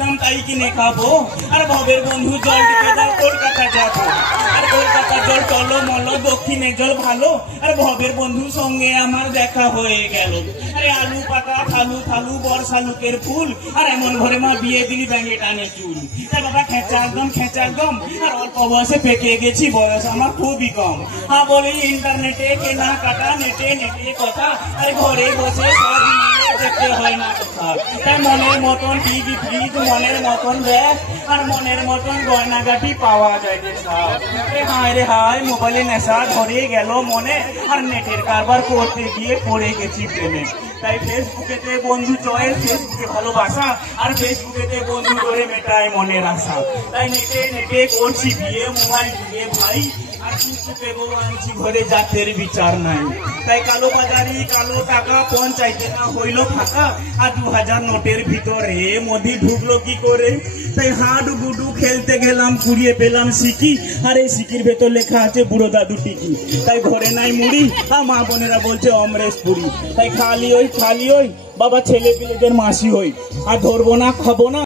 দাম তাই কিনে খাবো আর ভবের বন্ধু জল টিপে দাও কলকাতা যাবো আর কলকাতার জল টলো মলো দক্ষিণের জল ভালো আর ভবের বন্ধুর সঙ্গে আমার দেখা হয়ে গেল। আরে আলু পাতা থালু থালু বর্ষা লুকের ফুল আর এমন ঘরে মা বিয়ে দিলি ব্যাঙে টানে চুল। তাই বাবা খেঁচা একদম আর অল্প বয়সে পেকে গেছি, বয়স আমার খুবই কম। হ্যাঁ বলি ইন্টারনেটে কেনা কাটা নেটে কথা আর ঘরে বসে সব দেখতে হয় না কথা। তাই মনের মতন টিভি ফ্রিজ, মনের মতন ব্যাগ আর মনের মতন গয়নাগাটি পাওয়া যায় যে সব। হায় রে হায়, মোবাইলে নেশা ধরে গেল মনে আর নেটের কারবার করতে গিয়ে পড়ে গেছি প্রেমে। তাই ফেসবুকেতে বন্ধু চয়েস, ফেসবুকে ভালোবাসা আর ফেসবুকেতে বন্ধু ধরে মেটায় মনের আশা। তাই নেটে করছি বিয়ে, মোবাইল দিয়ে ভাই আর কিন্তু পেবো আনছি ঘরে জাতের বিচার নাই। তাই কালো বাজারি কালো টাকা পঞ্চায়েতে না হইলো ফাঁকা আর 2000 নোটের ভিতরে মোদি ঢুকলো কি করে। তাই হাডু গুডু খেলতে গেলাম, কুড়িয়ে পেলাম সিকি আর এই সিকির ভেতর লেখা আছে বুড়ো দাদু টিকি। তাই ঘরে নাই মুড়ি আর মা বোনেরা বলছে অমরেশ পুরি। তাই খালি ওই বাবা ছেলে পেলেদের মাসি হই আর ধরবো না খাবো না।